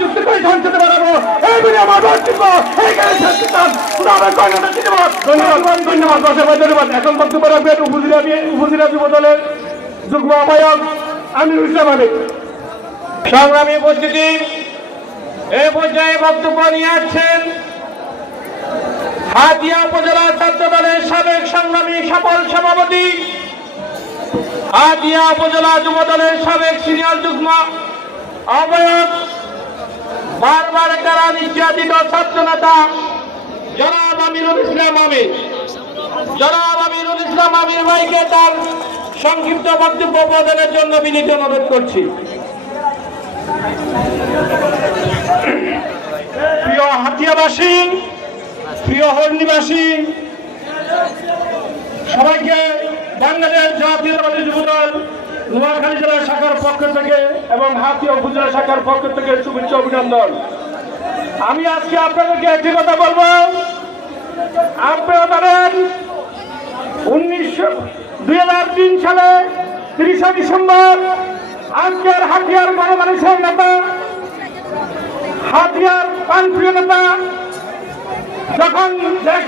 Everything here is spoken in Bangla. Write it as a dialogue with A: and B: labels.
A: যুক্ত করে বাড়াবো এই বলে আমার করতাম আমার কর্ণাটক ধন্যবাদ ধন্যবাদ ধন্যবাদ এখন উপজেলা উপজেলা যুগ্ম ইসলাম আলী।
B: সংগ্রামী উপস্থিতি এই পর্যায়ে বক্তব্য নিয়ে আসছেন হাতিয়া উপজেলা ছাত্র দলের সাবেক সংগ্রামী সফল সভাপতি, হাতিয়া উপজেলা যুব দলের সাবেক সিনিয়র যুগ্ম বারবার কারা নির্যাতিত ছাত্র নেতা জনাব আমিরুল ইসলাম আমির। জনাব আমিরুল ইসলাম আমির ভাইকে তার সংক্ষিপ্ত বক্তব্য প্রদানের জন্য বিনীত অনুরোধ করছি।
A: প্রিয় হাতিয়াবাসী, প্রিয় হরনিবাসী সবাইকে বাংলাদেশ জাতীয়তাবাদী যুবদল নোয়াখালী জেলা শাখার পক্ষ থেকে এবং হাতিয়া উপজেলা শাখার পক্ষ থেকে শুভেচ্ছা অভিনন্দন। আমি আজকে আপনাদেরকে একটি কথা বলব। আপনারা জানেন, উনিশশো দুই সালে তিরিশে ডিসেম্বর আজকের হাতিয়ার গণমানুষের নেতা, হাতিয়ার পানপ্রিয় নেতা, যখন দেশ